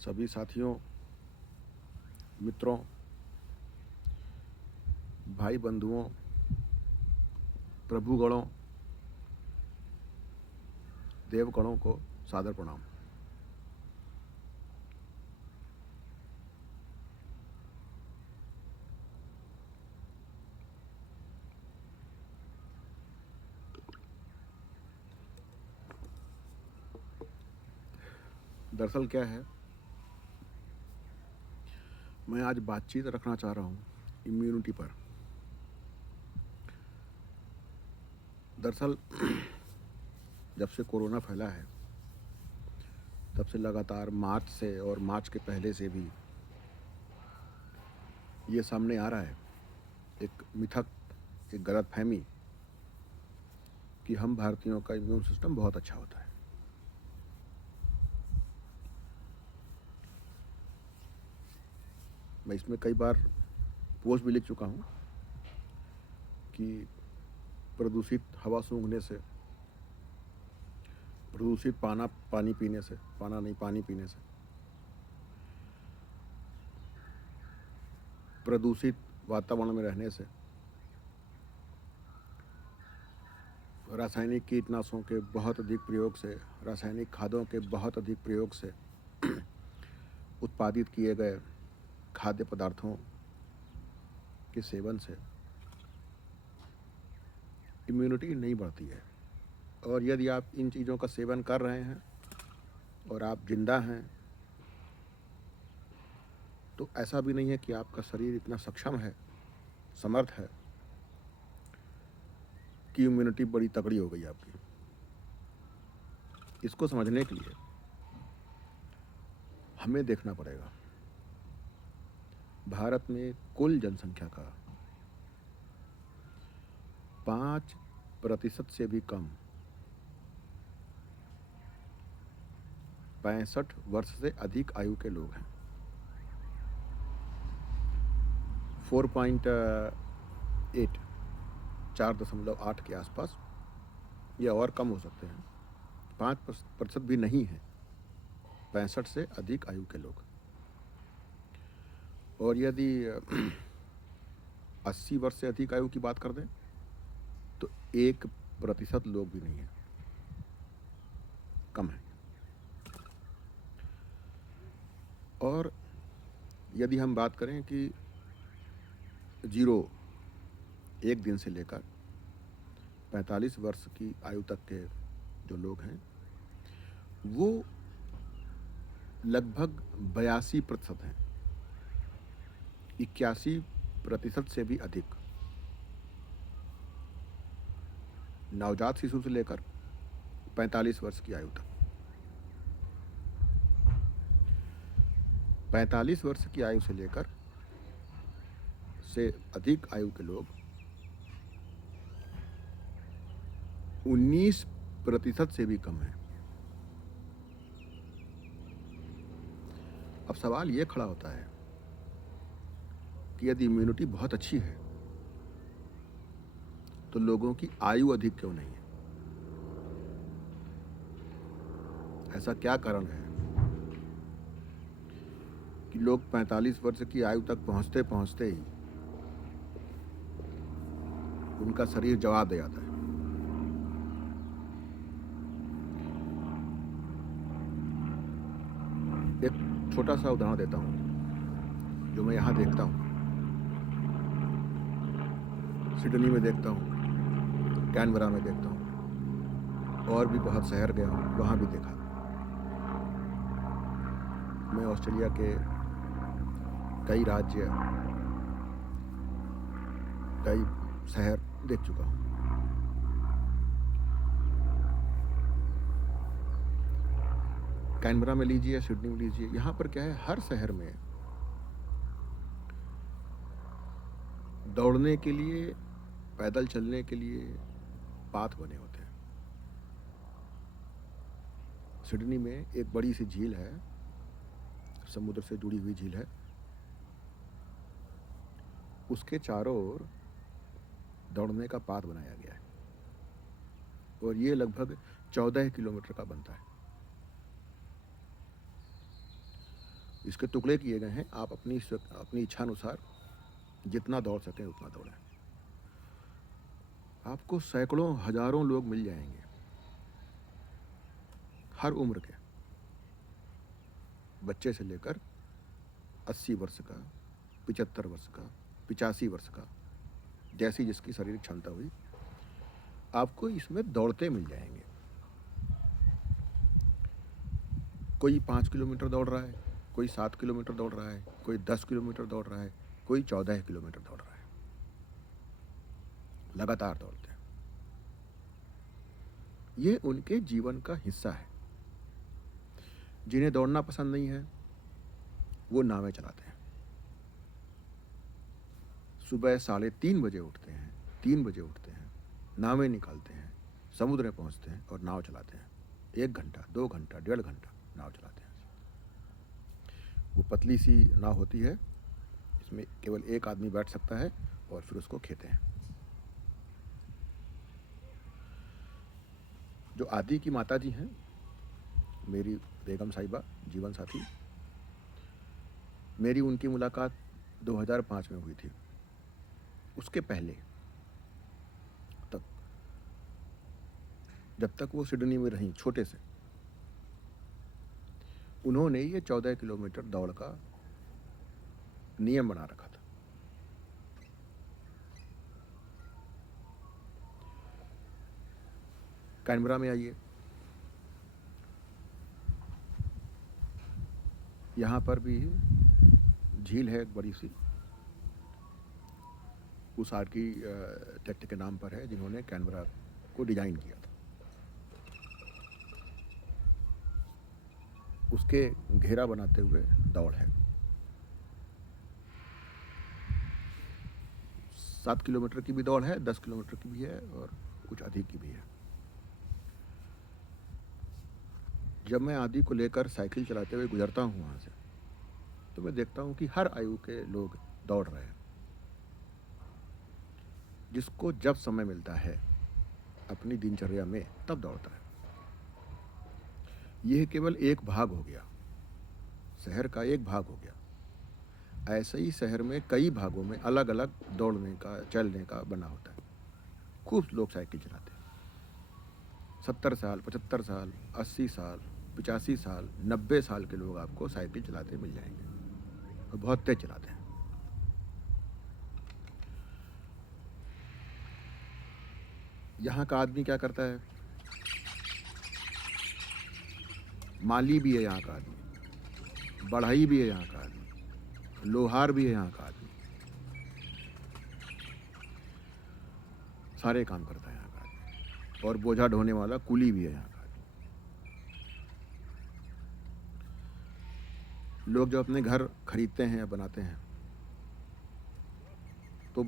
सभी साथियों, मित्रों, भाई बंधुओं, प्रभुगणों, देवगणों को सादर प्रणाम। दरअसल क्या है, मैं आज बातचीत रखना चाह रहा हूँ इम्यूनिटी पर। दरअसल जब से कोरोना फैला है तब से लगातार मार्च से और मार्च के पहले से भी ये सामने आ रहा है, एक मिथक, एक गलतफहमी कि हम भारतीयों का इम्यून सिस्टम बहुत अच्छा होता है। मैं इसमें कई बार पोस्ट भी लिख चुका हूँ कि प्रदूषित हवा सूंघने से, प्रदूषित पानी पीने से, पानी पीने से, प्रदूषित वातावरण में रहने से, रासायनिक कीटनाशकों के बहुत अधिक प्रयोग से, रासायनिक खादों के बहुत अधिक प्रयोग से उत्पादित किए गए खाद्य पदार्थों के सेवन से इम्यूनिटी नहीं बढ़ती है। और यदि आप इन चीज़ों का सेवन कर रहे हैं और आप जिंदा हैं तो ऐसा भी नहीं है कि आपका शरीर इतना सक्षम है, समर्थ है कि इम्यूनिटी बड़ी तगड़ी हो गई आपकी। इसको समझने के लिए हमें देखना पड़ेगा भारत में कुल जनसंख्या का 5% से भी कम 65 वर्ष से अधिक आयु के लोग हैं। 4.8 4.8 के आसपास, या और कम हो सकते हैं। 5% भी नहीं है 65 से अधिक आयु के लोग। और यदि 80 वर्ष से अधिक आयु की बात कर दें तो 1% लोग भी नहीं है, कम है। और यदि हम बात करें कि 1 दिन से लेकर 45 वर्ष की आयु तक के जो लोग हैं वो लगभग 82% हैं, 81% से भी अधिक। नवजात शिशु से लेकर 45 वर्ष की आयु तक, 45 वर्ष की आयु से लेकर से अधिक आयु के लोग 19% से भी कम है। अब सवाल ये खड़ा होता है कि यदि इम्यूनिटी बहुत अच्छी है तो लोगों की आयु अधिक क्यों नहीं है? ऐसा क्या कारण है कि लोग 45 वर्ष की आयु तक पहुंचते पहुंचते ही उनका शरीर जवाब दे जाता है? एक छोटा सा उदाहरण देता हूं जो मैं यहाँ देखता हूँ, सिडनी में देखता हूँ, कैनबरा में देखता हूँ, और भी बहुत शहर गया हूँ, वहाँ भी देखा। मैं ऑस्ट्रेलिया के कई राज्य, कई शहर देख चुका हूँ। कैनबरा में लीजिए, सिडनी में लीजिए, यहाँ पर क्या है, हर शहर में दौड़ने के लिए, पैदल चलने के लिए पाथ बने होते हैं। सिडनी में एक बड़ी सी झील है, समुद्र से जुड़ी हुई झील है, उसके चारों ओर दौड़ने का पाथ बनाया गया है और ये लगभग 14 किलोमीटर का बनता है। इसके टुकड़े किए गए हैं, आप अपनी इच्छानुसार जितना दौड़ सकें उतना दौड़ें। आपको सैकड़ों हज़ारों लोग मिल जाएंगे, हर उम्र के, बच्चे से लेकर 80 वर्ष का, 75 वर्ष का, 85 वर्ष का, जैसी जिसकी शारीरिक क्षमता हुई, आपको इसमें दौड़ते मिल जाएंगे। कोई 5 किलोमीटर दौड़ रहा है, कोई 7 किलोमीटर दौड़ रहा है, कोई 10 किलोमीटर दौड़ रहा है, कोई 14 किलोमीटर दौड़ रहा है, लगातार दौड़ते हैं। ये उनके जीवन का हिस्सा है। जिन्हें दौड़ना पसंद नहीं है वो नावें चलाते हैं। सुबह 3:30 बजे उठते हैं, 3 बजे उठते हैं, नावें निकालते हैं, समुद्र में पहुंचते हैं और नाव चलाते हैं। 1 घंटा, 2 घंटा, 1.5 घंटा नाव चलाते हैं। वो पतली सी नाव होती है, इसमें केवल एक आदमी बैठ सकता है और फिर उसको खेते हैं। जो आदि की माता जी हैं, मेरी बेगम साहिबा, जीवन साथी, मेरी उनकी मुलाकात 2005 में हुई थी। उसके पहले तक, जब तक वो सिडनी में रहीं छोटे से, उन्होंने ये 14 किलोमीटर दौड़ का नियम बना रखा था। कैनबरा में आइए, यहाँ पर भी झील है एक बड़ी सी, उस आर्किटेक्ट के नाम पर है जिन्होंने कैनबरा को डिजाइन किया था। उसके घेरा बनाते हुए दौड़ है। 7 किलोमीटर की भी दौड़ है, 10 किलोमीटर की भी है और कुछ अधिक की भी है। जब मैं आदि को लेकर साइकिल चलाते हुए गुजरता हूँ वहाँ से, तो मैं देखता हूँ कि हर आयु के लोग दौड़ रहे हैं। जिसको जब समय मिलता है अपनी दिनचर्या में, तब दौड़ता है। यह केवल एक भाग हो गया, शहर का एक भाग हो गया। ऐसे ही शहर में कई भागों में अलग अलग दौड़ने का, चलने का बना होता है। खूब लोग साइकिल चलाते हैं। 70 साल, 75 साल, 80 साल, 85 साल, 90 साल के लोग आपको साइकिल चलाते मिल जाएंगे और बहुत तेज चलाते हैं। यहाँ का आदमी क्या करता है? माली भी है यहाँ का आदमी, बढ़ई भी है यहाँ का आदमी, लोहार भी है यहाँ का आदमी, सारे काम करता है यहाँ का आदमी, और बोझा ढोने वाला कुली भी है यहाँ का आदमी। लोग जो अपने घर खरीदते हैं या बनाते हैं, तो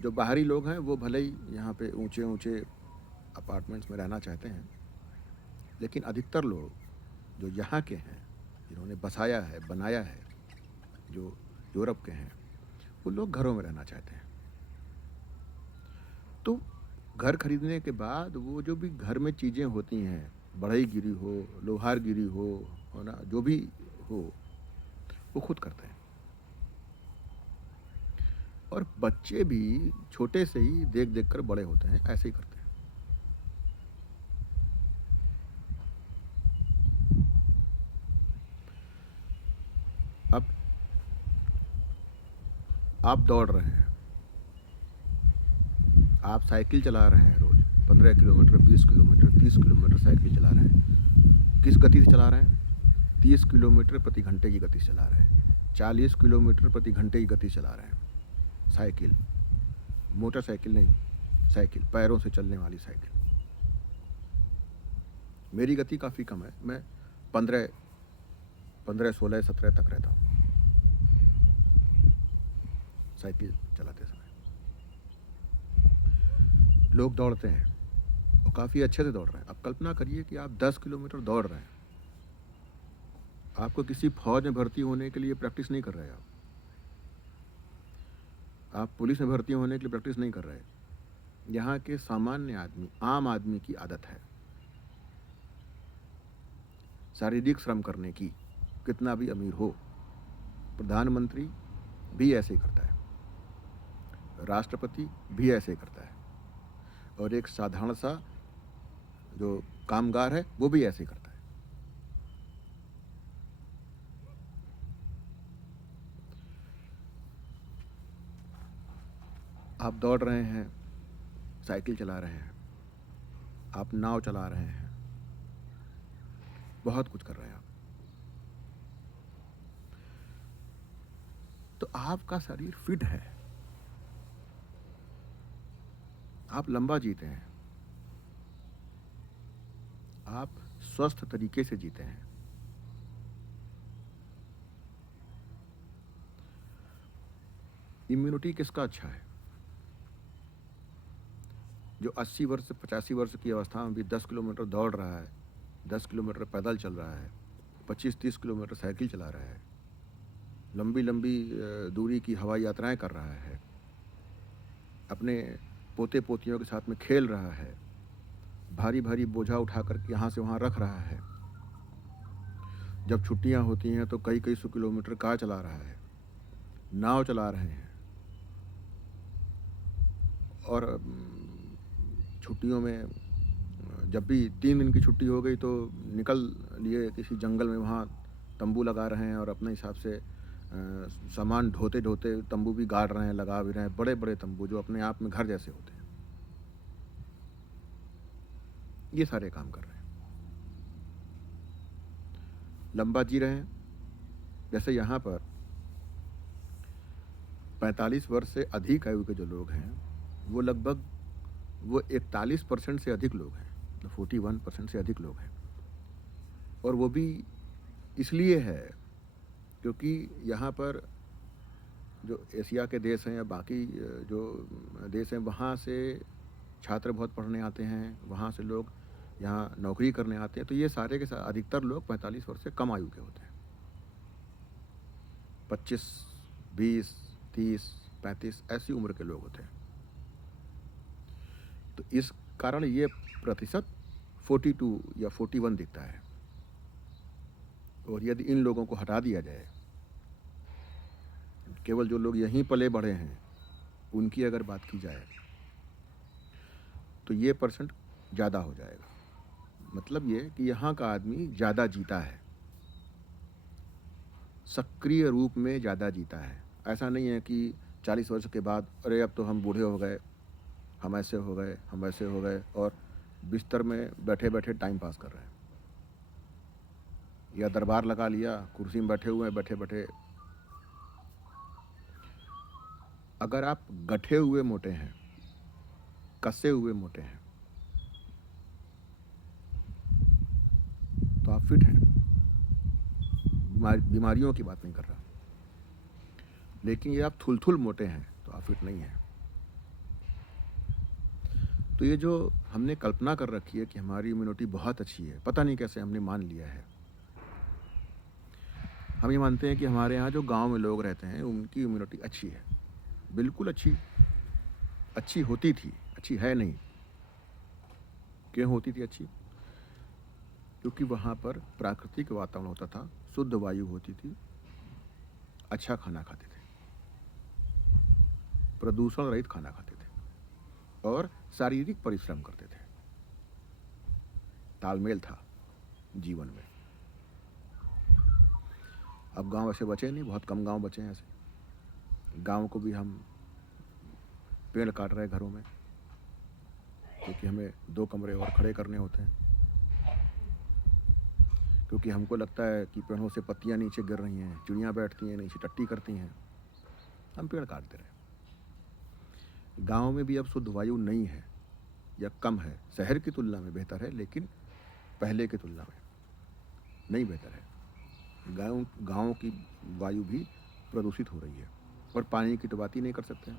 जो बाहरी लोग हैं वो भले ही यहाँ पे ऊंचे ऊंचे अपार्टमेंट्स में रहना चाहते हैं, लेकिन अधिकतर लोग जो यहाँ के हैं, जिन्होंने बसाया है, बनाया है, जो यूरोप के हैं, वो लोग घरों में रहना चाहते हैं। तो घर खरीदने के बाद वो जो भी घर में चीज़ें होती हैं, बढ़ई गिरी हो, लोहार गिरी हो ना, जो भी हो, वो खुद करते हैं। और बच्चे भी छोटे से ही देख देख कर बड़े होते हैं, ऐसे ही करते हैं। अब आप दौड़ रहे हैं, आप साइकिल चला रहे हैं, रोज 15 किलोमीटर, 20 किलोमीटर, 30 किलोमीटर साइकिल चला रहे हैं। किस गति से चला रहे हैं? 30 किलोमीटर प्रति घंटे की गति से चला रहे हैं, 40 किलोमीटर प्रति घंटे की गति चला रहे हैं। साइकिल, मोटरसाइकिल नहीं, साइकिल, पैरों से चलने वाली साइकिल। मेरी गति काफ़ी कम है, मैं 15, 16, 17 तक रहता हूँ साइकिल चलाते समय। लोग दौड़ते हैं और काफ़ी अच्छे से दौड़ रहे हैं। अब कल्पना करिए कि आप 10 किलोमीटर दौड़ रहे हैं। आपको किसी फौज में भर्ती होने के लिए प्रैक्टिस नहीं कर रहे हैं, आप पुलिस में भर्ती होने के लिए प्रैक्टिस नहीं कर रहे। यहाँ के सामान्य आदमी, आम आदमी की आदत है शारीरिक श्रम करने की। कितना भी अमीर हो, प्रधानमंत्री भी ऐसे ही करता है, राष्ट्रपति भी ऐसे ही करता है, और एक साधारण सा जो कामगार है वो भी ऐसे ही करता है। आप दौड़ रहे हैं, साइकिल चला रहे हैं, आप नाव चला रहे हैं, बहुत कुछ कर रहे हैं आप, तो आपका शरीर फिट है, आप लंबा जीते हैं, आप स्वस्थ तरीके से जीते हैं। इम्यूनिटी किसका अच्छा है? जो 80 वर्ष से 85 वर्ष की अवस्था में भी 10 किलोमीटर दौड़ रहा है, 10 किलोमीटर पैदल चल रहा है, 25-30 किलोमीटर साइकिल चला रहा है, लंबी लंबी दूरी की हवाई यात्राएं कर रहा है, अपने पोते पोतियों के साथ में खेल रहा है, भारी भारी बोझा उठा कर यहाँ से वहाँ रख रहा है, जब छुट्टियाँ होती हैं तो कई कई सौ किलोमीटर कार चला रहा है, नाव चला रहे हैं, और छुट्टियों में जब भी 3 दिन की छुट्टी हो गई तो निकल लिए किसी जंगल में, वहाँ तंबू लगा रहे हैं और अपने हिसाब से सामान ढोते ढोते तंबू भी गाड़ रहे हैं, लगा भी रहे हैं, बड़े बड़े तंबू जो अपने आप में घर जैसे होते हैं। ये सारे काम कर रहे हैं, लंबा जी रहे हैं। जैसे यहाँ पर 45 वर्ष से अधिक आयु के जो लोग हैं वो लगभग 41% से अधिक लोग हैं, 41% से अधिक लोग हैं, और वो भी इसलिए है क्योंकि यहाँ पर जो एशिया के देश हैं या बाकी जो देश हैं वहाँ से छात्र बहुत पढ़ने आते हैं, वहाँ से लोग यहाँ नौकरी करने आते हैं, तो ये सारे के सारे अधिकतर लोग 45 वर्ष से कम आयु के होते हैं। 25, 20, 30, 35 ऐसी उम्र के लोग होते हैं। तो इस कारण ये प्रतिशत 42 या 41 दिखता है। और यदि इन लोगों को हटा दिया जाए, केवल जो लोग यहीं पले बढ़े हैं उनकी अगर बात की जाए तो ये परसेंट ज़्यादा हो जाएगा। मतलब ये कि यहाँ का आदमी ज़्यादा जीता है, सक्रिय रूप में ज़्यादा जीता है। ऐसा नहीं है कि 40 वर्ष के बाद अरे अब तो हम बूढ़े हो गए, हम ऐसे हो गए, हम वैसे हो गए, और बिस्तर में बैठे बैठे टाइम पास कर रहे हैं, या दरबार लगा लिया, कुर्सी में बैठे हुए हैं, बैठे बैठे। अगर आप गठे हुए मोटे हैं, कसे हुए मोटे हैं, तो आप फिट हैं, बीमारियों की बात नहीं कर रहा। लेकिन ये आप थुल मोटे हैं तो आप फिट नहीं हैं। तो ये जो हमने कल्पना कर रखी है कि हमारी इम्यूनिटी बहुत अच्छी है, पता नहीं कैसे हमने मान लिया है। हम ये मानते हैं कि हमारे यहाँ जो गांव में लोग रहते हैं उनकी इम्यूनिटी अच्छी है। बिल्कुल अच्छी होती थी, अच्छी है नहीं। क्यों होती थी अच्छी? क्योंकि वहाँ पर प्राकृतिक वातावरण होता था, शुद्ध वायु होती थी, अच्छा खाना खाते थे, प्रदूषण रहित खाना खाते थे, और शारीरिक परिश्रम करते थे, तालमेल था जीवन में। अब गांव ऐसे बचे नहीं, बहुत कम गांव बचे हैं ऐसे। गांव को भी हम पेड़ काट रहे हैं घरों में, क्योंकि हमें 2 कमरे और खड़े करने होते हैं, क्योंकि हमको लगता है कि पेड़ों से पत्तियां नीचे गिर रही हैं, चिड़ियाँ बैठती हैं नीचे, टट्टी करती हैं, हम पेड़ काटते रहे। गांव में भी अब शुद्ध वायु नहीं है या कम है, शहर की तुलना में बेहतर है, लेकिन पहले की तुलना में नहीं बेहतर है। गाँव की वायु भी प्रदूषित हो रही है, और पानी की तो बात ही नहीं कर सकते हम।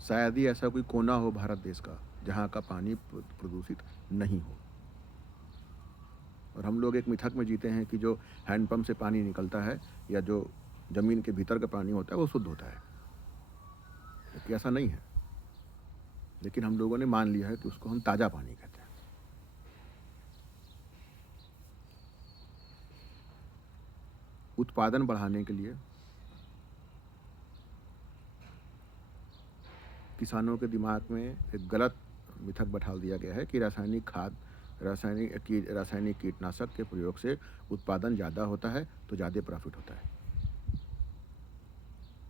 शायद ही ऐसा कोई कोना हो भारत देश का जहाँ का पानी प्रदूषित नहीं हो। और हम लोग एक मिथक में जीते हैं कि जो हैंडपंप से पानी निकलता है या जो ज़मीन के भीतर का पानी होता है वो शुद्ध होता है, क्योंकि ऐसा नहीं है। लेकिन हम लोगों ने मान लिया है कि उसको हम ताज़ा पानी कहते हैं। उत्पादन बढ़ाने के लिए किसानों के दिमाग में एक गलत मिथक बैठा दिया गया है कि रासायनिक खाद, रासायनिक कीटनाशक के प्रयोग से उत्पादन ज़्यादा होता है तो ज़्यादा प्रॉफिट होता है।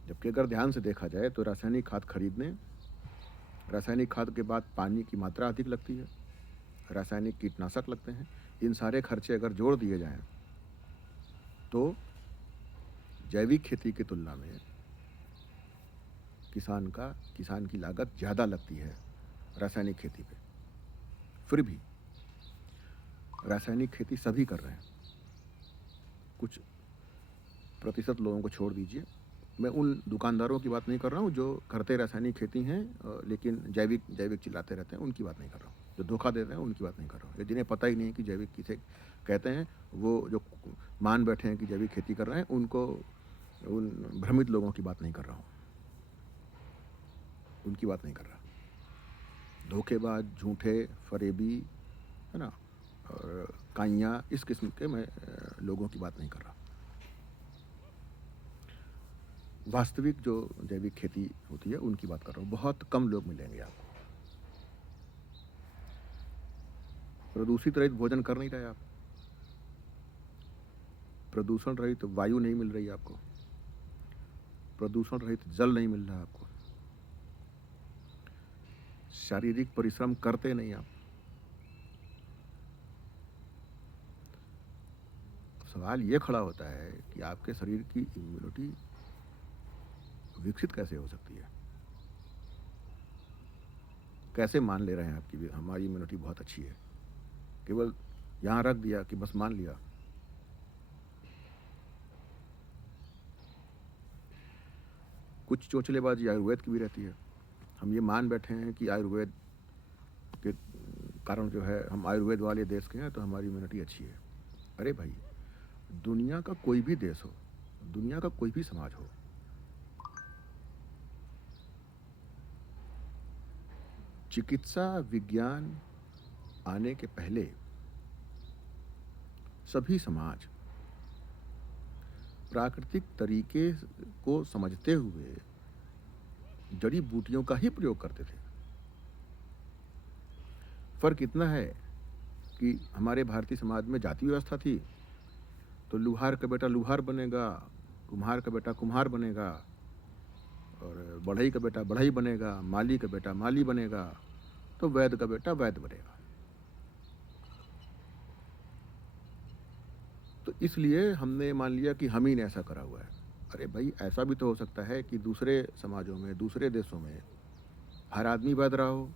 जबकि अगर ध्यान से देखा जाए तो रासायनिक खाद के बाद पानी की मात्रा अधिक लगती है, रासायनिक कीटनाशक लगते हैं। इन सारे खर्चे अगर जोड़ दिए जाएं तो जैविक खेती की तुलना में किसान की लागत ज़्यादा लगती है रासायनिक खेती पे। फिर भी रासायनिक खेती सभी कर रहे हैं, कुछ प्रतिशत लोगों को छोड़ दीजिए। मैं उन दुकानदारों की बात नहीं कर रहा हूँ जो करते रासायनिक खेती हैं लेकिन जैविक चिल्लाते रहते हैं, उनकी बात नहीं कर रहा हूँ। जो धोखा देते हैं उनकी बात नहीं कर रहा हूँ। जिन्हें पता ही नहीं कि जैविक किसे कहते हैं, वो जो मान बैठे हैं कि जैविक खेती कर रहे हैं, उन भ्रमित लोगों की बात नहीं कर रहा हूँ, उनकी बात नहीं कर रहा। धोखेबाज, झूठे, फरेबी, है ना, और काइयाँ, इस किस्म के मैं लोगों की बात नहीं कर रहा। वास्तविक जो जैविक खेती होती है उनकी बात कर रहा हूँ। बहुत कम लोग मिलेंगे आपको। प्रदूषित रहित भोजन कर नहीं रहे आप, प्रदूषण रहित वायु नहीं मिल रही आपको, प्रदूषण रहित जल नहीं मिल रहा आपको, शारीरिक परिश्रम करते नहीं आप। सवाल ये खड़ा होता है कि आपके शरीर की इम्यूनिटी विकसित कैसे हो सकती है? कैसे मान ले रहे हैं आपकी हमारी इम्यूनिटी बहुत अच्छी है, केवल यहाँ रख दिया कि बस मान लिया। कुछ चोचलेबाजी आयुर्वेद की भी रहती है। हम ये मान बैठे हैं कि आयुर्वेद के कारण जो है हम आयुर्वेद वाले देश के हैं तो हमारी इम्यूनिटी अच्छी है। अरे भाई, दुनिया का कोई भी देश हो, दुनिया का कोई भी समाज हो, चिकित्सा विज्ञान आने के पहले सभी समाज प्राकृतिक तरीके को समझते हुए जड़ी बूटियों का ही प्रयोग करते थे। फर्क इतना है कि हमारे भारतीय समाज में जाति व्यवस्था थी तो लुहार का बेटा लुहार बनेगा, कुम्हार का बेटा कुम्हार बनेगा, और बढ़ई का बेटा बढ़ई बनेगा, माली का बेटा माली बनेगा, तो वैद्य का बेटा वैद्य बनेगा। तो इसलिए हमने मान लिया कि हम ही ने ऐसा करा हुआ है। अरे भाई, ऐसा भी तो हो सकता है कि दूसरे समाजों में, दूसरे देशों में हर आदमी वैद्य रहा हो,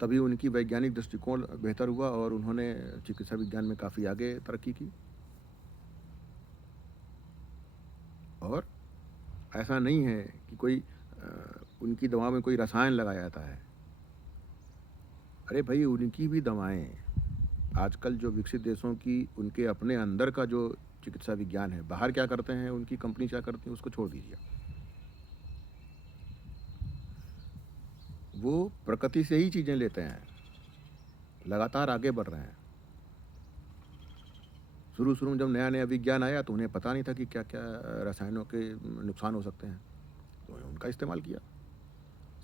तभी उनकी वैज्ञानिक दृष्टिकोण बेहतर हुआ और उन्होंने चिकित्सा विज्ञान में काफ़ी आगे तरक्की की। और ऐसा नहीं है कि कोई उनकी दवा में कोई रसायन लगाया जाता है। अरे भाई, उनकी भी दवाएं आजकल जो विकसित देशों की, उनके अपने अंदर का जो चिकित्सा विज्ञान है, बाहर क्या करते हैं, उनकी कंपनी क्या करती है, उसको छोड़ दीजिए। वो प्रकृति से ही चीज़ें लेते हैं, लगातार आगे बढ़ रहे हैं। शुरू में जब नया नया विज्ञान आया तो उन्हें पता नहीं था कि क्या क्या रसायनों के नुकसान हो सकते हैं, तो उनका इस्तेमाल किया।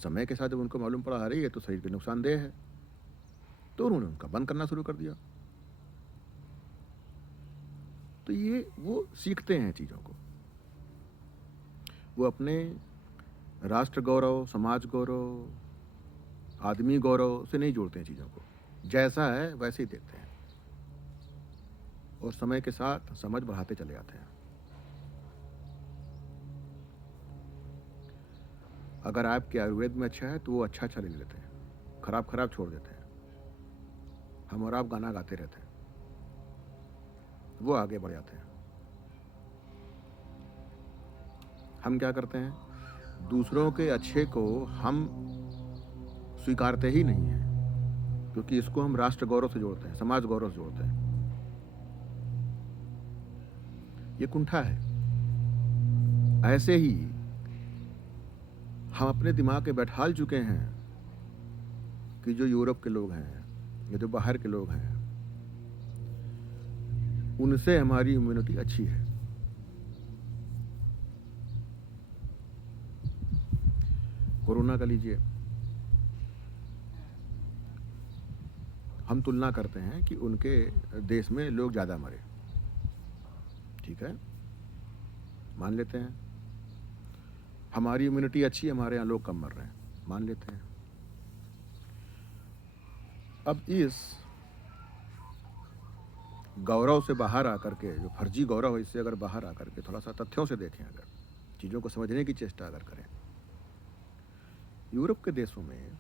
समय के साथ जब उनको मालूम पड़ा आ रही है तो शरीर के नुकसानदेह है, तो उन्होंने उनका बंद करना शुरू कर दिया। तो ये वो सीखते हैं चीज़ों को, वो अपने राष्ट्र गौरव, समाज गौरव, आदमी गौरव से नहीं जोड़ते हैं चीज़ों को, जैसा है वैसे ही देखते हैं और समय के साथ समझ बढ़ाते चले जाते हैं। अगर आपके आयुर्वेद में अच्छा है तो वो अच्छा ले लेते हैं, खराब छोड़ देते हैं। हम और आप गाना गाते रहते हैं, वो आगे बढ़ जाते हैं। हम क्या करते हैं, दूसरों के अच्छे को हम स्वीकारते ही नहीं हैं, क्योंकि इसको हम राष्ट्र गौरव से जोड़ते हैं, समाज गौरव से जोड़ते हैं। ये कुंठा है। ऐसे ही हम अपने दिमाग में बैठाल चुके हैं कि जो यूरोप के लोग हैं या जो बाहर के लोग हैं, उनसे हमारी इम्यूनिटी अच्छी है। कोरोना का लीजिए, हम तुलना करते हैं कि उनके देश में लोग ज़्यादा मरे, ठीक है, मान लेते हैं। हमारी इम्यूनिटी अच्छी है, हमारे यहाँ लोग कम मर रहे हैं, मान लेते हैं। अब इस गौरव से बाहर आकर के, जो फर्जी गौरव है, इससे अगर बाहर आकर के थोड़ा सा तथ्यों से देखें, अगर चीज़ों को समझने की चेष्टा अगर करें, यूरोप के देशों में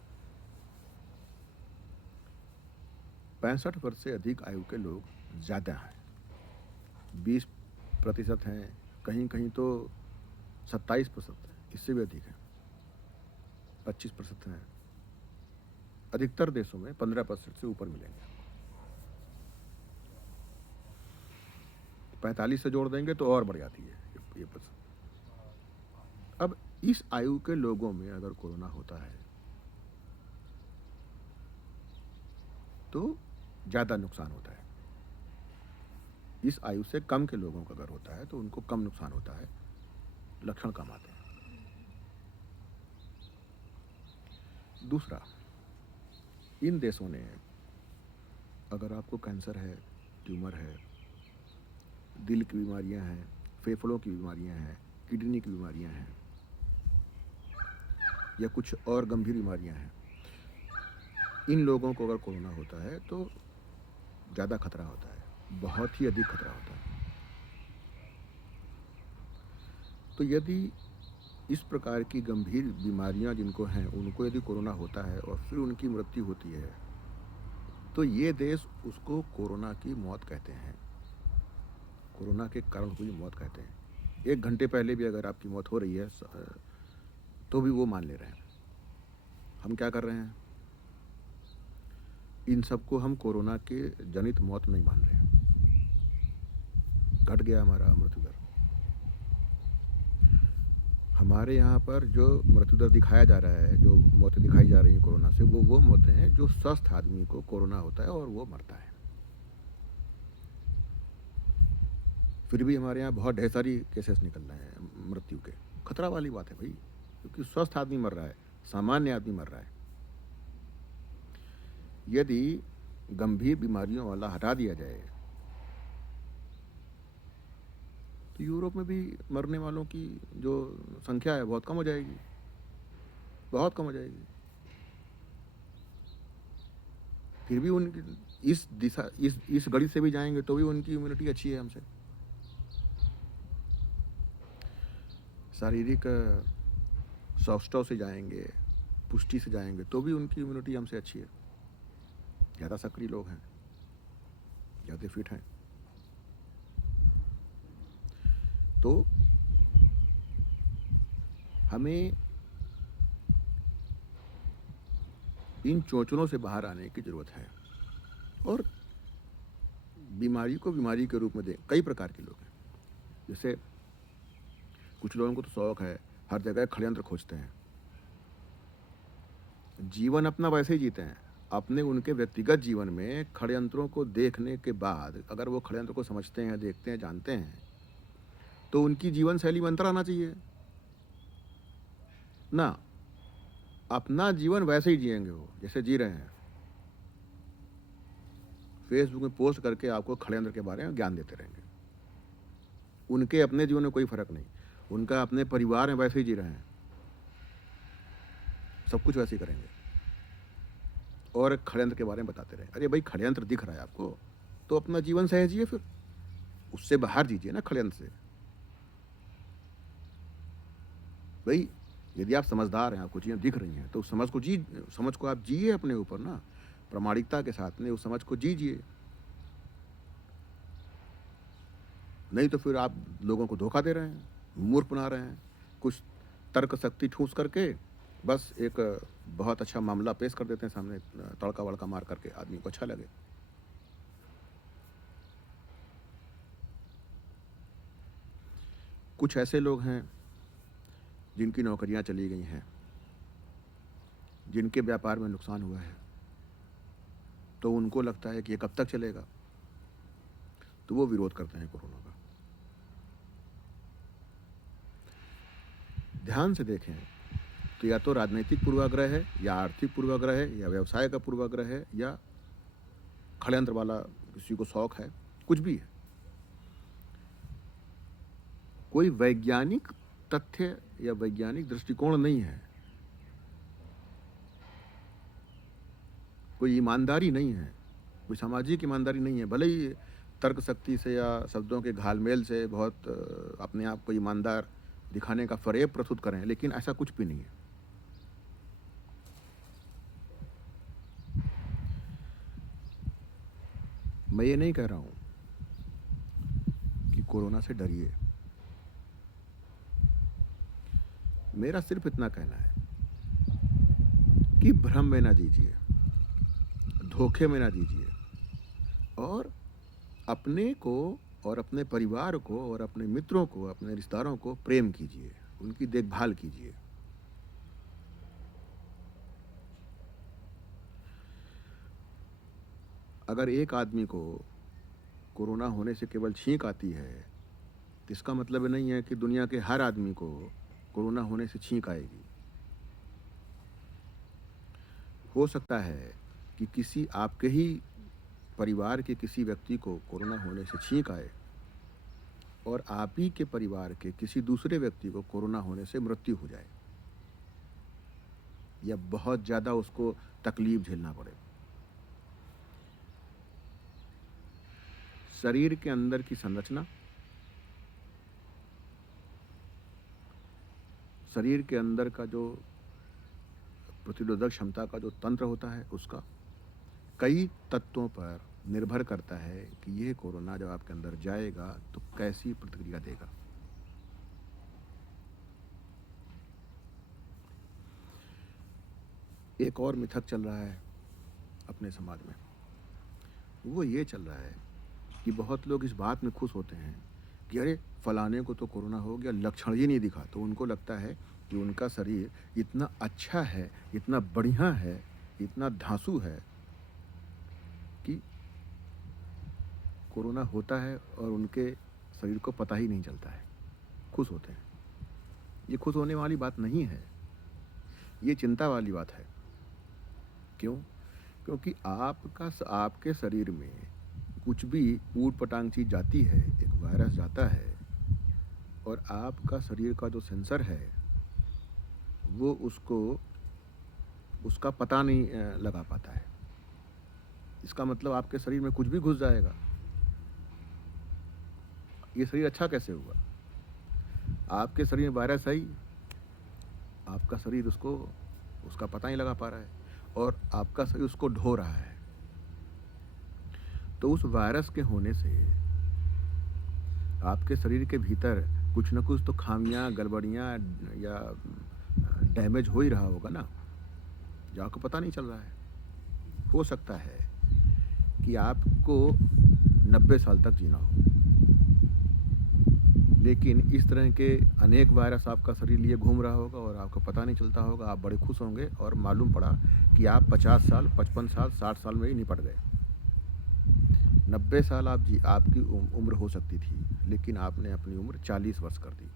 65 वर्ष से अधिक आयु के लोग ज़्यादा हैं, 20% हैं, कहीं कहीं तो 27% है, इससे भी अधिक है, 25% हैं, अधिकतर देशों में 15% से ऊपर मिलेंगे। 45 से जोड़ देंगे तो और बढ़ जाती है ये परसेंट। अब इस आयु के लोगों में अगर कोरोना होता है तो ज़्यादा नुकसान होता है। इस आयु से कम के लोगों का अगर होता है तो उनको कम नुकसान होता है, लक्षण कम आते हैं। दूसरा, इन देशों ने, अगर आपको कैंसर है, ट्यूमर है, दिल की बीमारियां हैं, फेफड़ों की बीमारियां हैं, किडनी की बीमारियां हैं, या कुछ और गंभीर बीमारियां हैं, इन लोगों को अगर कोरोना होता है तो ज़्यादा खतरा होता है, बहुत ही अधिक खतरा होता है। तो यदि इस प्रकार की गंभीर बीमारियां जिनको हैं उनको यदि कोरोना होता है और फिर उनकी मृत्यु होती है तो ये देश उसको कोरोना की मौत कहते हैं, कोरोना के कारण हुई मौत कहते हैं। 1 घंटे पहले भी अगर आपकी मौत हो रही है तो भी वो मान ले रहे हैं। हम क्या कर रहे हैं, इन सबको हम कोरोना के जनित मौत नहीं मान रहे हैं। घट गया हमारा मृत्यु दर। हमारे यहाँ पर जो मृत्यु दर दिखाया जा रहा है, जो मौतें दिखाई जा रही हैं कोरोना से, वो मौतें हैं जो स्वस्थ आदमी को कोरोना होता है और वो मरता है। फिर भी हमारे यहाँ बहुत ढेर सारी केसेस निकल रहे हैं मृत्यु के। खतरा वाली बात है भाई, क्योंकि स्वस्थ आदमी मर रहा है, सामान्य आदमी मर रहा है। यदि गंभीर बीमारियों वाला हटा दिया जाए तो यूरोप में भी मरने वालों की जो संख्या है बहुत कम हो जाएगी, बहुत कम हो जाएगी। फिर भी उनकी इस दिशा, इस गणित से भी जाएंगे तो भी उनकी इम्यूनिटी अच्छी है हमसे। शारीरिक सौष्ठव से जाएंगे, पुष्टि से जाएंगे तो भी उनकी इम्यूनिटी हमसे अच्छी है। ज़्यादा सक्रिय लोग हैं, ज़्यादा फिट हैं। तो हमें इन चोचलों से बाहर आने की ज़रूरत है और बीमारी को बीमारी के रूप में दें। कई प्रकार के लोग हैं, जैसे कुछ लोगों को तो शौक है, हर जगह षड्यंत्र खोजते हैं, जीवन अपना वैसे ही जीते हैं। अपने उनके व्यक्तिगत जीवन में षड्यंत्रों को देखने के बाद अगर वो षड्यंत्र को समझते हैं, देखते हैं, जानते हैं तो उनकी जीवन शैली में अंतर आना चाहिए ना। अपना जीवन वैसे ही जिएंगे वो जैसे जी रहे हैं, फेसबुक में पोस्ट करके आपको षड्यंत्र के बारे में ज्ञान देते रहेंगे। उनके अपने जीवन में कोई फर्क नहीं, उनका अपने परिवार में वैसे ही जी रहे हैं, सब कुछ वैसे ही करेंगे और षड्यंत्र के बारे में बताते रहे। अरे भाई, षड्यंत्र दिख रहा है आपको तो अपना जीवन सहेजिए, फिर उससे बाहर दीजिए ना षड्यंत्र से। भाई, यदि आप समझदार हैं, आपको चीज़ें दिख रही हैं तो उस समझ को आप जिए अपने ऊपर ना, प्रामाणिकता के साथ में उस समझ को जीजिए। नहीं तो फिर आप लोगों को धोखा दे रहे हैं, मूर्ख बना रहे हैं, कुछ तर्क शक्ति ठूस करके बस एक बहुत अच्छा मामला पेश कर देते हैं सामने, तड़का वड़का मार करके आदमी को अच्छा लगे। कुछ ऐसे लोग हैं जिनकी नौकरियां चली गई हैं, जिनके व्यापार में नुकसान हुआ है, तो उनको लगता है कि ये कब तक चलेगा। तो वो विरोध करते हैं कोरोना का। ध्यान से देखें तो या तो राजनीतिक पूर्वाग्रह है, या आर्थिक पूर्वाग्रह है, या व्यवसाय का पूर्वाग्रह है, या षड्यंत्र वाला किसी को शौक है, कुछ भी है। कोई वैज्ञानिक तथ्य या वैज्ञानिक दृष्टिकोण नहीं है, कोई ईमानदारी नहीं है, कोई सामाजिक ईमानदारी नहीं है। भले ही तर्क शक्ति से या शब्दों के घालमेल से बहुत अपने आप को ईमानदार दिखाने का फरेब प्रस्तुत करें, लेकिन ऐसा कुछ भी नहीं है। मैं ये नहीं कह रहा हूं कि कोरोना से डरिए। मेरा सिर्फ इतना कहना है कि भ्रम में ना दीजिए, धोखे में ना दीजिए, और अपने को और अपने परिवार को और अपने मित्रों को, अपने रिश्तेदारों को प्रेम कीजिए, उनकी देखभाल कीजिए। अगर एक आदमी को कोरोना होने से केवल छींक आती है, तो इसका मतलब नहीं है कि दुनिया के हर आदमी को कोरोना होने से छींक आएगी। हो सकता है कि किसी आपके ही परिवार के किसी व्यक्ति को कोरोना होने से छींक आए, और आप ही के परिवार के किसी दूसरे व्यक्ति को कोरोना होने से मृत्यु हो जाए, या बहुत ज़्यादा उसको तकलीफ झेलना पड़े। शरीर के अंदर की संरचना, शरीर के अंदर का जो प्रतिरोधक क्षमता का जो तंत्र होता है, उसका कई तत्वों पर निर्भर करता है कि यह कोरोना जब आपके अंदर जाएगा तो कैसी प्रतिक्रिया देगा। एक और मिथक चल रहा है अपने समाज में, वो ये चल रहा है कि बहुत लोग इस बात में खुश होते हैं कि अरे फलाने को तो कोरोना हो गया, लक्षण ही नहीं दिखा, तो उनको लगता है कि उनका शरीर इतना अच्छा है, इतना बढ़िया है, इतना धांसू है कि कोरोना होता है और उनके शरीर को पता ही नहीं चलता है, खुश होते हैं। ये खुश होने वाली बात नहीं है, ये चिंता वाली बात है। क्यों? क्योंकि आपके शरीर में कुछ भी ऊट पटांग चीज़ जाती है, एक वायरस जाता है, और आपका शरीर का जो सेंसर है वो उसका पता नहीं लगा पाता है। इसका मतलब आपके शरीर में कुछ भी घुस जाएगा। ये शरीर अच्छा कैसे हुआ? आपके शरीर में वायरस है ही, आपका शरीर उसका पता नहीं लगा पा रहा है, और आपका शरीर उसको ढो रहा है। तो उस वायरस के होने से आपके शरीर के भीतर कुछ न कुछ तो खामियां, गड़बड़ियां या डैमेज हो ही रहा होगा ना, जो आपको पता नहीं चल रहा है। हो सकता है कि आपको 90 साल तक जीना हो, लेकिन इस तरह के अनेक वायरस आपका शरीर लिए घूम रहा होगा और आपको पता नहीं चलता होगा। आप बड़े खुश होंगे और मालूम पड़ा कि आप 50 साल, 55 साल, 60 साल में ही निपट गए। 90 साल आपकी उम्र हो सकती थी, लेकिन आपने अपनी उम्र 40 वर्ष कर दी।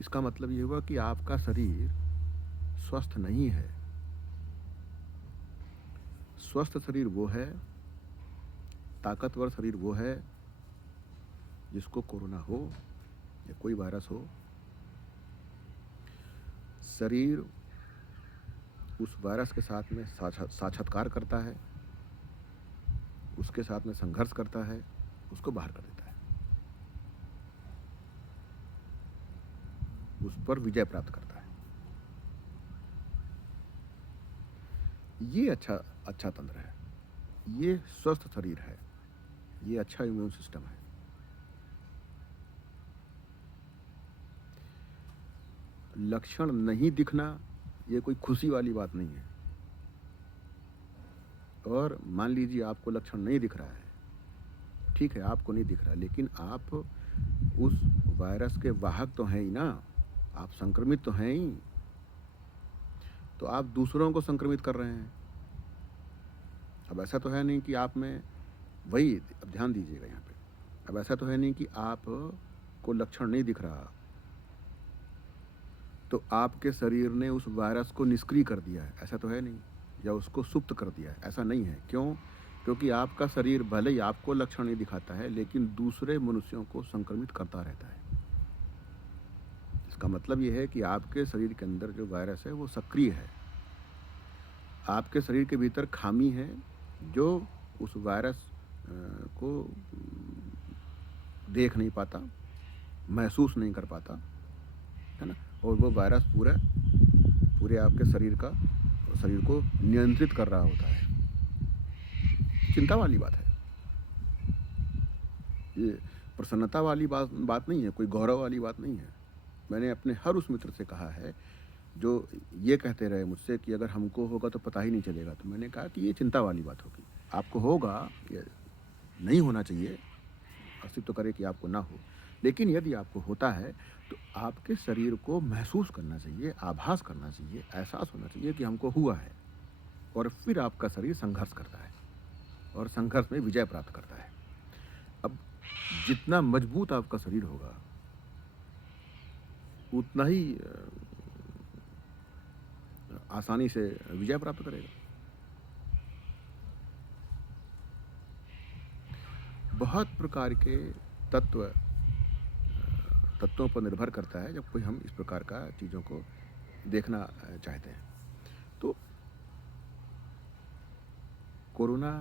इसका मतलब ये हुआ कि आपका शरीर स्वस्थ नहीं है। स्वस्थ शरीर वो है, ताकतवर शरीर वो है जिसको कोरोना हो या कोई वायरस हो, शरीर उस वायरस के साथ में साक्षात्कार करता है, उसके साथ में संघर्ष करता है, उसको बाहर कर देता है, उस पर विजय प्राप्त करता है। ये अच्छा तंत्र है, ये स्वस्थ शरीर है, ये अच्छा इम्यून सिस्टम है। लक्षण नहीं दिखना ये कोई खुशी वाली बात नहीं है। और मान लीजिए आपको लक्षण नहीं दिख रहा है, ठीक है, आपको नहीं दिख रहा, लेकिन आप उस वायरस के वाहक तो हैं ही ना, आप संक्रमित तो हैं ही, तो आप दूसरों को संक्रमित कर रहे हैं। अब ऐसा तो है नहीं कि आप में वही अब ध्यान दीजिएगा यहाँ पे। अब ऐसा तो है नहीं कि आप को लक्षण नहीं दिख रहा, तो आपके शरीर ने उस वायरस को निष्क्रिय कर दिया है, ऐसा तो है नहीं, या उसको सुप्त कर दिया है, ऐसा नहीं है। क्यों? क्योंकि आपका शरीर भले ही आपको लक्षण नहीं दिखाता है, लेकिन दूसरे मनुष्यों को संक्रमित करता रहता है। इसका मतलब ये है कि आपके शरीर के अंदर जो वायरस है वो सक्रिय है। आपके शरीर के भीतर खामी है जो उस वायरस को देख नहीं पाता, महसूस नहीं कर पाता, है ना? और वो वायरस पूरे आपके शरीर को नियंत्रित कर रहा होता है। चिंता वाली बात है ये, प्रसन्नता वाली बात नहीं है, कोई गौरव वाली बात नहीं है। मैंने अपने हर उस मित्र से कहा है जो ये कहते रहे मुझसे कि अगर हमको होगा तो पता ही नहीं चलेगा, तो मैंने कहा कि ये चिंता वाली बात होगी। आपको होगा, ये नहीं होना चाहिए, अस्तित्व करे कि आपको ना हो, लेकिन यदि आपको होता है तो आपके शरीर को महसूस करना चाहिए, आभास करना चाहिए, एहसास होना चाहिए कि हमको हुआ है, और फिर आपका शरीर संघर्ष करता है और संघर्ष में विजय प्राप्त करता है। अब जितना मजबूत आपका शरीर होगा उतना ही आसानी से विजय प्राप्त करेगा। बहुत प्रकार के तत्वों पर निर्भर करता है जब कोई हम इस प्रकार का चीज़ों को देखना चाहते हैं। तो कोरोना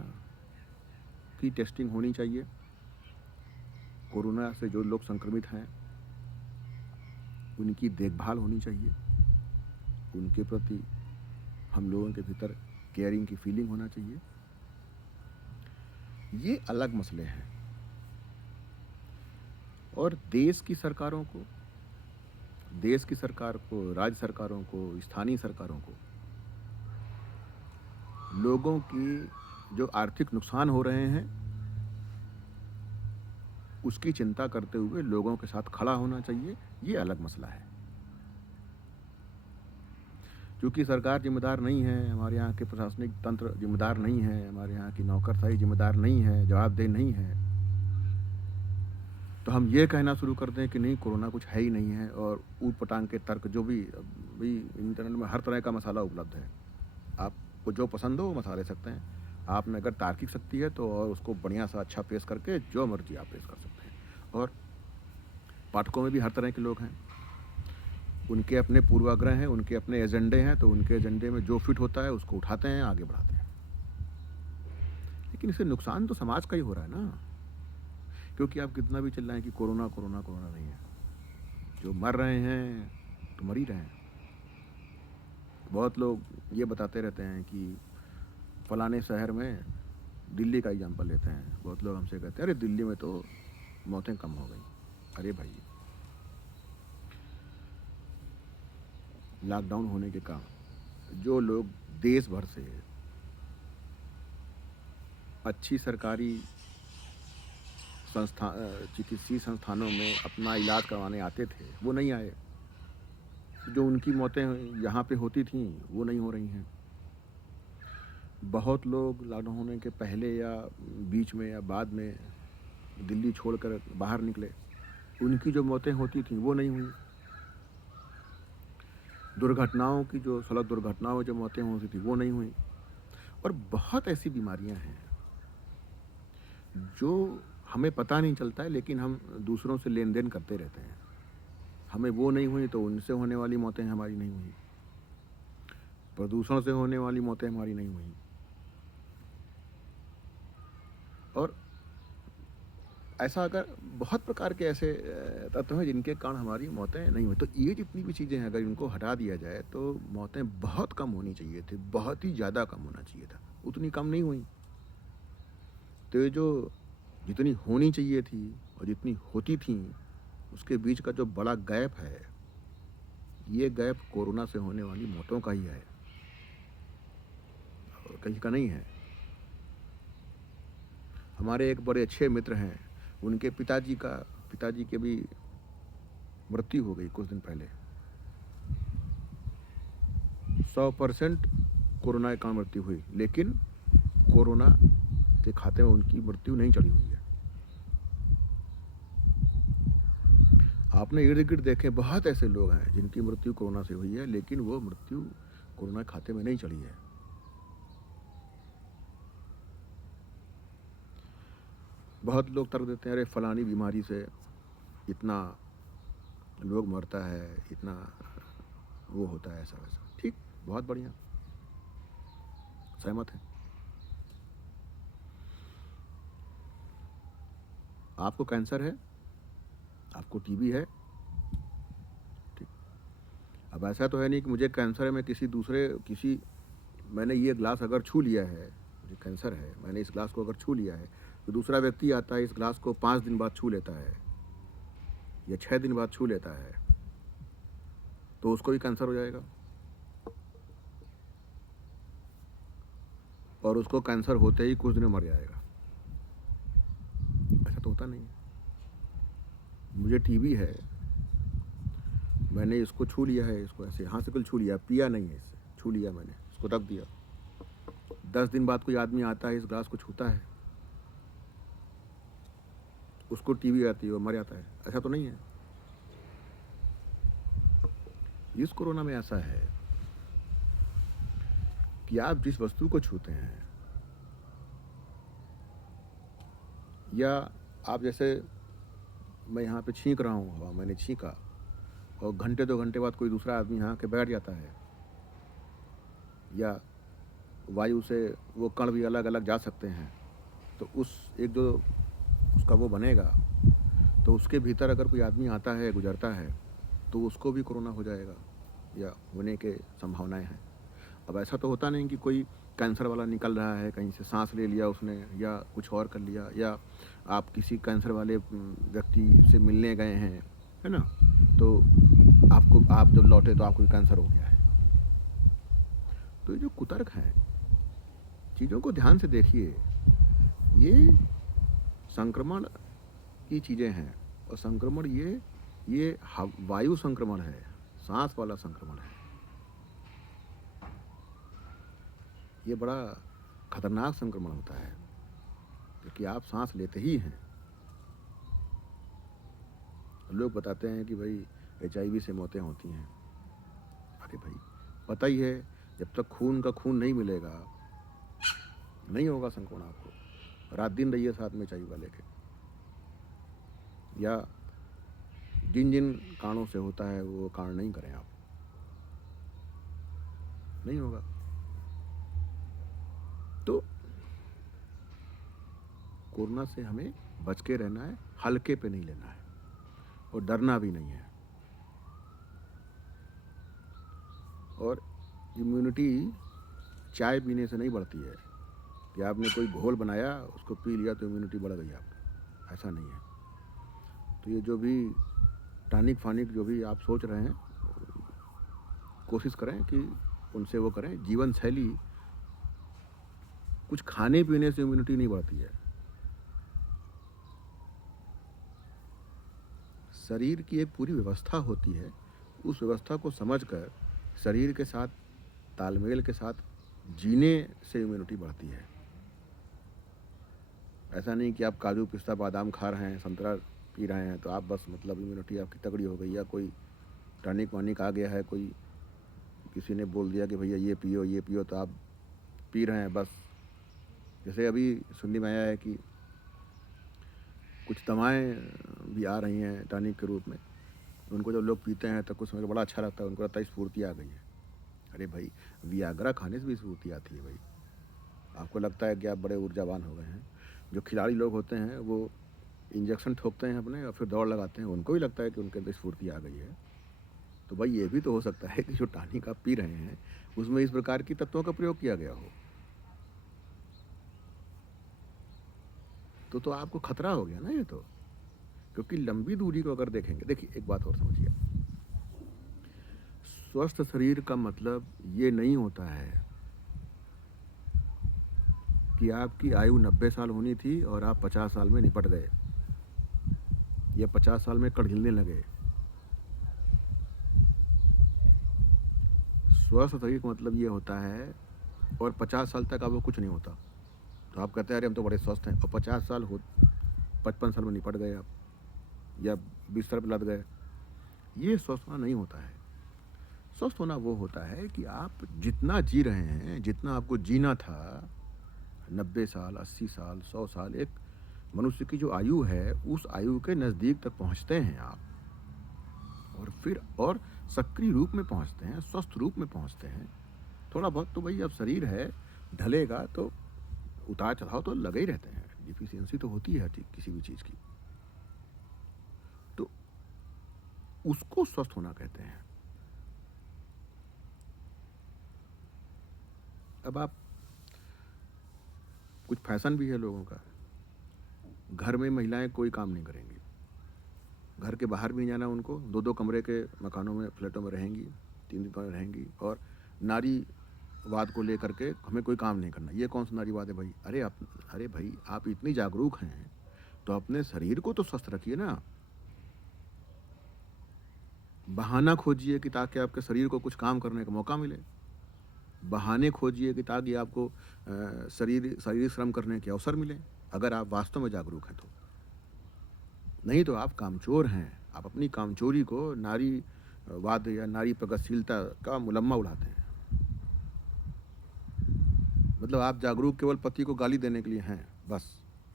की टेस्टिंग होनी चाहिए। कोरोना से जो लोग संक्रमित हैं उनकी देखभाल होनी चाहिए, उनके प्रति हम लोगों के भीतर केयरिंग की फीलिंग होना चाहिए। ये अलग मसले हैं, और देश की सरकार को, राज्य सरकारों को, स्थानीय सरकारों को लोगों की जो आर्थिक नुकसान हो रहे हैं उसकी चिंता करते हुए लोगों के साथ खड़ा होना चाहिए। ये अलग मसला है। क्योंकि सरकार जिम्मेदार नहीं है, हमारे यहाँ के प्रशासनिक तंत्र जिम्मेदार नहीं है, हमारे यहाँ की नौकरशाही जिम्मेदार नहीं है, जवाबदेह नहीं है, तो हम ये कहना शुरू कर दें कि नहीं कोरोना कुछ है ही नहीं है, और ऊट पटांग के तर्क जो भी इंटरनेट में हर तरह का मसाला उपलब्ध है, आपको जो पसंद हो वो मसा ले सकते हैं। आप में अगर तार्किक शक्ति है तो और उसको बढ़िया सा अच्छा पेश करके जो मर्जी आप पेश कर सकते हैं। और पाठकों में भी हर तरह के लोग हैं, उनके अपने पूर्वाग्रह हैं, उनके अपने एजेंडे हैं, तो उनके एजेंडे में जो फिट होता है उसको उठाते हैं, आगे बढ़ाते हैं। लेकिन इससे नुकसान तो समाज का ही हो रहा है ना, क्योंकि आप कितना भी चिल्लाएं कि कोरोना कोरोना कोरोना नहीं है, जो मर रहे हैं तो मर ही रहे हैं। बहुत लोग ये बताते रहते हैं कि फलाने शहर में, दिल्ली का एग्जाम्पल लेते हैं, बहुत लोग हमसे कहते हैं अरे दिल्ली में तो मौतें कम हो गई। अरे भाई, लॉकडाउन होने के कारण जो लोग देश भर से अच्छी सरकारी चिकित्सीय संस्थानों में अपना इलाज करवाने आते थे वो नहीं आए। जो उनकी मौतें यहाँ पे होती थीं वो नहीं हो रही हैं। बहुत लोग लॉकडाउन होने के पहले या बीच में या बाद में दिल्ली छोड़कर बाहर निकले, उनकी जो मौतें होती थीं वो नहीं हुई। दुर्घटनाओं की जो सड़क दुर्घटनाओं में जो मौतें होती थी वो नहीं हुई। और बहुत ऐसी बीमारियां हैं जो हमें पता नहीं चलता है, लेकिन हम दूसरों से लेन देन करते रहते हैं। हमें वो नहीं हुई तो उनसे होने वाली मौतें हमारी नहीं हुई, प्रदूषण से होने वाली मौतें हमारी नहीं हुई। और ऐसा अगर बहुत प्रकार के ऐसे तत्व हैं जिनके कारण हमारी मौतें नहीं हुई, तो ये जितनी भी चीज़ें हैं अगर इनको हटा दिया जाए तो मौतें बहुत कम होनी चाहिए थी, बहुत ही ज़्यादा कम होना चाहिए था, उतनी कम नहीं हुई। तो ये जो जितनी होनी चाहिए थी और जितनी होती थी उसके बीच का जो बड़ा गैप है, ये गैप कोरोना से होने वाली मौतों का ही है, और कहीं का नहीं है। हमारे एक बड़े अच्छे मित्र हैं, उनके पिताजी के भी मृत्यु हो गई कुछ दिन पहले। 100% कोरोना के कारण मृत्यु हुई, लेकिन कोरोना के खाते में उनकी मृत्यु नहीं चढ़ी हुई है। आपने इर्द गिर्द देखे बहुत ऐसे लोग हैं जिनकी मृत्यु कोरोना से हुई है, लेकिन वो मृत्यु कोरोना के खाते में नहीं चढ़ी है। बहुत लोग तर्क देते हैं, अरे फलानी बीमारी से इतना लोग मरता है, इतना वो होता है, ऐसा वैसा। ठीक, बहुत बढ़िया, सहमत है। आपको कैंसर है, आपको टीबी है, ठीक। अब ऐसा तो है नहीं कि मुझे कैंसर है, मैं मैंने ये ग्लास अगर छू लिया है, मुझे कैंसर है, मैंने इस ग्लास को अगर छू लिया है, तो दूसरा व्यक्ति आता है, इस ग्लास को 5 दिन बाद छू लेता है या 6 दिन बाद छू लेता है, तो उसको भी कैंसर हो जाएगा और उसको कैंसर होते ही कुछ दिन में मर जाएगा। ऐसा तो होता नहीं है। मुझे टीबी है, मैंने इसको छू लिया है, इसको ऐसे हाथ से कुल छू लिया, पिया नहीं है, इससे छू लिया मैंने, इसको रख दिया, 10 दिन बाद कोई आदमी आता है, इस ग्लास को छूता है, उसको टीबी आती है, वो मर जाता है। ऐसा तो नहीं है। इस कोरोना में ऐसा है कि आप जिस वस्तु को छूते हैं, या आप जैसे मैं यहाँ पे छींक रहा हूँ हवा, मैंने छींका और घंटे 2 घंटे बाद कोई दूसरा आदमी यहाँ के बैठ जाता है, या वायु से वो कण भी अलग अलग जा सकते हैं, तो एक जो उसका वो बनेगा, तो उसके भीतर अगर कोई आदमी आता है, गुजरता है, तो उसको भी कोरोना हो जाएगा या होने के संभावनाएं हैं। अब ऐसा तो होता नहीं कि कोई कैंसर वाला निकल रहा है, कहीं से सांस ले लिया उसने या कुछ और कर लिया, या आप किसी कैंसर वाले व्यक्ति से मिलने गए हैं, है ना, तो आप जब लौटे तो आपको कैंसर हो गया है। तो ये जो कुतर्क हैं, चीज़ों को ध्यान से देखिए, ये संक्रमण की चीज़ें हैं, और संक्रमण ये वायु संक्रमण है, सांस वाला संक्रमण है। ये बड़ा खतरनाक संक्रमण होता है, क्योंकि आप सांस लेते ही हैं। लोग बताते हैं कि भाई HIV से मौतें होती हैं। अरे भाई, पता ही है, जब तक खून का खून नहीं मिलेगा, नहीं होगा संक्रमण आपको। रात दिन रहिए साथ में HIV वाले के, या जिन जिन कारणों से होता है वो कारण नहीं करें आप, नहीं होगा। तो कोरोना से हमें बच के रहना है, हल्के पे नहीं लेना है और डरना भी नहीं है। और इम्यूनिटी चाय पीने से नहीं बढ़ती है कि आपने कोई घोल बनाया, उसको पी लिया तो इम्यूनिटी बढ़ गई आपकी, ऐसा नहीं है। तो ये जो भी टॉनिक फानिक जो भी आप सोच रहे हैं, कोशिश करें कि उनसे वो करें। जीवन शैली, कुछ खाने पीने से इम्यूनिटी नहीं बढ़ती है। शरीर की एक पूरी व्यवस्था होती है, उस व्यवस्था को समझकर शरीर के साथ तालमेल के साथ जीने से इम्यूनिटी बढ़ती है। ऐसा नहीं कि आप काजू पिस्ता बादाम खा रहे हैं, संतरा पी रहे हैं, तो आप बस मतलब इम्यूनिटी आपकी तगड़ी हो गई, या कोई टॉनिक वानिक आ गया है, कोई किसी ने बोल दिया कि भैया ये पियो तो आप पी रहे हैं बस। जैसे अभी सुनने में आया है कि कुछ दवाएं भी आ रही हैं टॉनिक के रूप में, उनको जब लोग पीते हैं तो कुछ समय बड़ा अच्छा लगता है, उनको लगता है स्फूर्ति आ गई है। अरे भाई, वियाग्रा खाने से भी स्फूर्ति आती है भाई। आपको लगता है कि आप बड़े ऊर्जावान हो गए हैं। जो खिलाड़ी लोग होते हैं वो इंजेक्शन ठोकते हैं अपने और फिर दौड़ लगाते हैं, उनको भी लगता है कि उनके अंदर स्फूर्ति आ गई है। तो भाई ये भी तो हो सकता है कि जो टॉनिक आप पी रहे हैं उसमें इस प्रकार की तत्वों का प्रयोग किया गया हो, तो आपको खतरा हो गया ना ये तो। क्योंकि लंबी दूरी को अगर देखेंगे, देखिए एक बात और समझिए, स्वस्थ शरीर का मतलब ये नहीं होता है कि आपकी आयु 90 साल होनी थी और आप 50 साल में निपट गए, या 50 साल में कड़ हिलने लगे। स्वस्थ शरीर का मतलब ये होता है, और 50 साल तक आपको कुछ नहीं होता, तो आप कहते हैं अरे हम तो बड़े स्वस्थ हैं, और 50 साल हो 55 साल में निपट गए आप, या बिस्तर पर लद गए। ये स्वस्थ होना नहीं होता है। स्वस्थ होना वो होता है कि आप जितना जी रहे हैं, जितना आपको जीना था, 90 साल, 80 साल, 100 साल, एक मनुष्य की जो आयु है, उस आयु के नज़दीक तक पहुंचते हैं आप, और फिर और सक्रिय रूप में पहुंचते हैं, स्वस्थ रूप में पहुंचते हैं। थोड़ा बहुत तो भाई अब शरीर है, ढलेगा तो उतार चढ़ाव तो लगे ही रहते हैं, डिफिशियंसी तो होती है ठीक किसी भी चीज़ की, तो उसको स्वस्थ होना कहते हैं। अब आप, कुछ फैशन भी है लोगों का, घर में महिलाएं कोई काम नहीं करेंगी, घर के बाहर भी नहीं जाना उनको, 2-2 कमरे के मकानों में, फ्लैटों में रहेंगी, 3-3 कमरे रहेंगी, और नारीवाद को लेकर के हमें कोई काम नहीं करना। ये कौन सा नारीवाद है भाई? अरे भाई, आप इतनी जागरूक हैं तो अपने शरीर को तो स्वस्थ रखिए ना। बहाना खोजिए कि ताकि आपके शरीर को कुछ काम करने का मौका मिले, बहाने खोजिए कि ताकि आपको शारीरिक श्रम करने के अवसर मिले, अगर आप वास्तव में जागरूक हैं तो। नहीं तो आप कामचोर हैं, आप अपनी कामचोरी को नारीवाद या नारी प्रगतिशीलता का मुलम्मा उड़ाते हैं। मतलब आप जागरूक केवल पति को गाली देने के लिए हैं बस,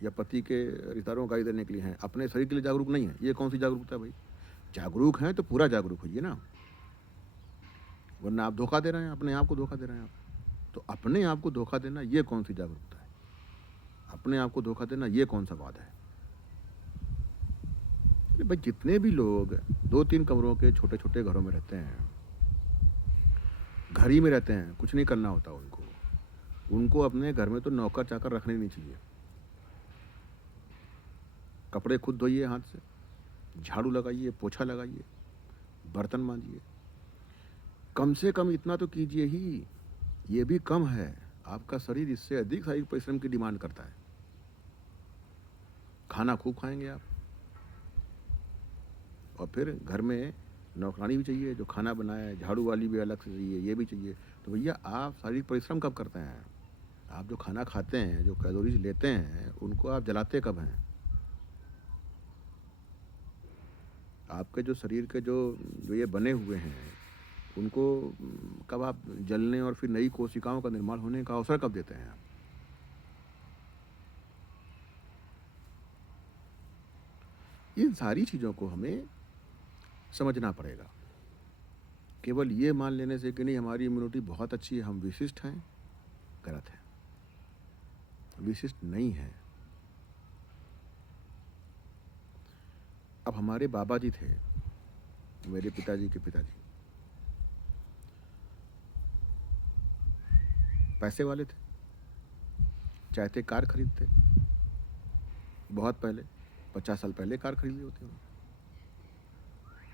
या पति के रिश्तेदारों को गाली देने के लिए हैं, अपने शरीर के लिए जागरूक नहीं है। ये कौन सी जागरूकता है भाई? जागरूक हैं तो पूरा जागरूक होइए ना, वरना आप धोखा दे रहे हैं, अपने आप को धोखा दे रहे हैं आप। तो अपने आप को धोखा देना ये कौन सी जागरूकता है? अपने आप को धोखा देना ये कौन सा वाद है? अरे भाई, जितने भी लोग 2-3 कमरों के छोटे छोटे घरों में रहते हैं, घर ही में रहते हैं, कुछ नहीं करना होता उनको, उनको अपने घर में तो नौकर चाकर रखने नहीं चाहिए। कपड़े खुद धोइए हाथ से, झाड़ू लगाइए, पोछा लगाइए, बर्तन मांजिए, कम से कम इतना तो कीजिए ही। ये भी कम है, आपका शरीर इससे अधिक शारीरिक परिश्रम की डिमांड करता है। खाना खूब खाएंगे आप, और फिर घर में नौकरानी भी चाहिए जो खाना बनाए, झाड़ू वाली भी अलग से चाहिए, ये भी चाहिए। तो भैया आप शारीरिक परिश्रम कब करते हैं? आप जो खाना खाते हैं, जो कैलोरीज लेते हैं, उनको आप जलाते कब हैं? आपके जो शरीर के जो जो ये बने हुए हैं, उनको कब आप जलने और फिर नई कोशिकाओं का निर्माण होने का अवसर कब देते हैं आप? इन सारी चीज़ों को हमें समझना पड़ेगा। केवल ये मान लेने से कि नहीं हमारी इम्यूनिटी बहुत अच्छी है, हम विशिष्ट हैं, गलत है। विशिष्ट नहीं है। अब हमारे बाबा जी थे, मेरे पिताजी के पिताजी, पैसे वाले थे, चाहते कार खरीदते, बहुत पहले 50 साल पहले कार खरीदी होती उन्होंने,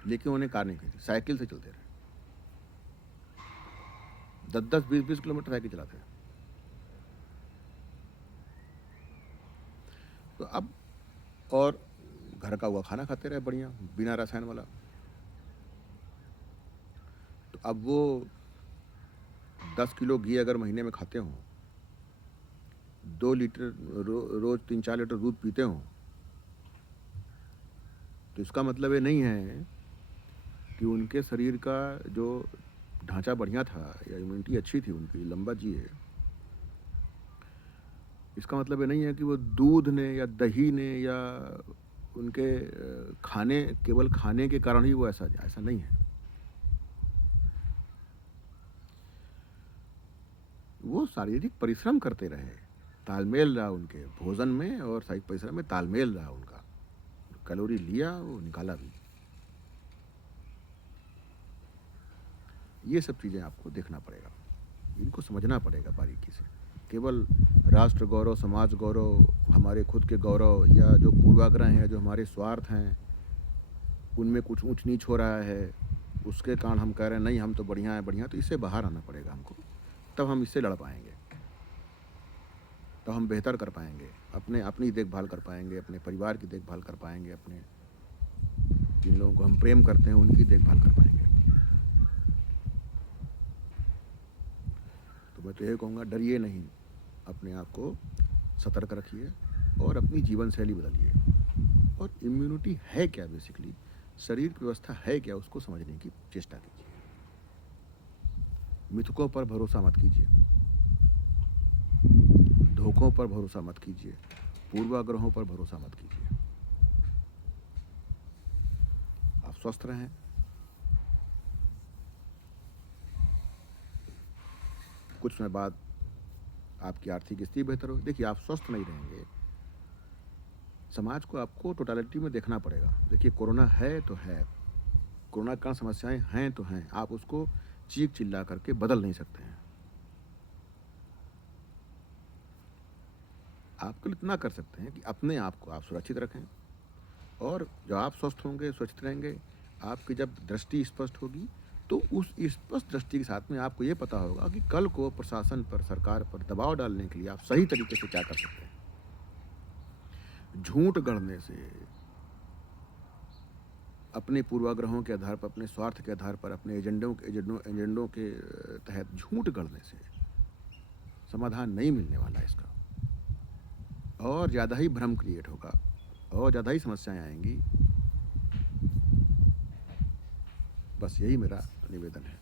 लेकिन उन्हें कार नहीं खरीदी, साइकिल से चलते रहे, 10-10, 20-20 किलोमीटर साइकिल चलाते हैं। तो अब, और घर का हुआ खाना खाते रहे बढ़िया, बिना रसायन वाला। तो अब वो 10 किलो घी अगर महीने में खाते हों, 2 लीटर रोज 3-4 लीटर दूध पीते हों, तो इसका मतलब ये नहीं है कि उनके शरीर का जो ढांचा बढ़िया था या इम्यूनिटी अच्छी थी उनकी, लंबा जिए। इसका मतलब ये नहीं है कि वो दूध ने या दही ने या उनके खाने, केवल खाने के कारण ही वो ऐसा ऐसा नहीं है। वो शारीरिक परिश्रम करते रहे, तालमेल रहा उनके भोजन में और शारीरिक परिश्रम में, तालमेल रहा उनका, कैलोरी लिया वो निकाला भी। ये सब चीज़ें आपको देखना पड़ेगा, इनको समझना पड़ेगा बारीकी से। केवल राष्ट्र गौरव, समाज गौरव, हमारे खुद के गौरव या जो पूर्वाग्रह हैं, जो हमारे स्वार्थ हैं, उनमें कुछ ऊंच नीच हो रहा है, उसके कारण हम कह रहे हैं नहीं हम तो बढ़िया हैं बढ़िया, तो इससे बाहर आना पड़ेगा हमको, तब हम इससे लड़ पाएंगे, तब हम बेहतर कर पाएंगे, अपनी देखभाल कर पाएंगे, अपने परिवार की देखभाल कर पाएंगे, अपने जिन लोगों को हम प्रेम करते हैं उनकी देखभाल कर पाएंगे। तो मैं तो ये कहूँगा, डरिए नहीं, अपने आप को सतर्क रखिए और अपनी जीवन शैली बदलिए। और इम्यूनिटी है क्या, बेसिकली शरीर की व्यवस्था है क्या, उसको समझने की चेष्टा कीजिए। मिथकों पर भरोसा मत कीजिए, धोखों पर भरोसा मत कीजिए, पूर्वाग्रहों पर भरोसा मत कीजिए। आप स्वस्थ रहें, कुछ समय बाद आपकी आर्थिक स्थिति बेहतर हो। देखिए, आप स्वस्थ नहीं रहेंगे, समाज को आपको टोटलिटी में देखना पड़ेगा। देखिए, कोरोना है तो है, कोरोना के कारण समस्याएं हैं तो हैं, आप उसको चीख चिल्ला करके बदल नहीं सकते हैं। आप केवल इतना कर सकते हैं कि अपने आप को आप सुरक्षित रखें, और जब आप स्वस्थ होंगे, सुरक्षित रहेंगे, आपकी जब दृष्टि स्पष्ट होगी, तो उस स्पष्ट दृष्टि के साथ में आपको ये पता होगा कि कल को प्रशासन पर, सरकार पर दबाव डालने के लिए आप सही तरीके से क्या कर सकते हैं। झूठ गढ़ने से, अपने पूर्वाग्रहों के आधार पर, अपने स्वार्थ के आधार पर, अपने एजेंडों के तहत झूठ गढ़ने से समाधान नहीं मिलने वाला है इसका, और ज़्यादा ही भ्रम क्रिएट होगा और ज़्यादा ही समस्याएं आएंगी। बस यही मेरा निवेदन है।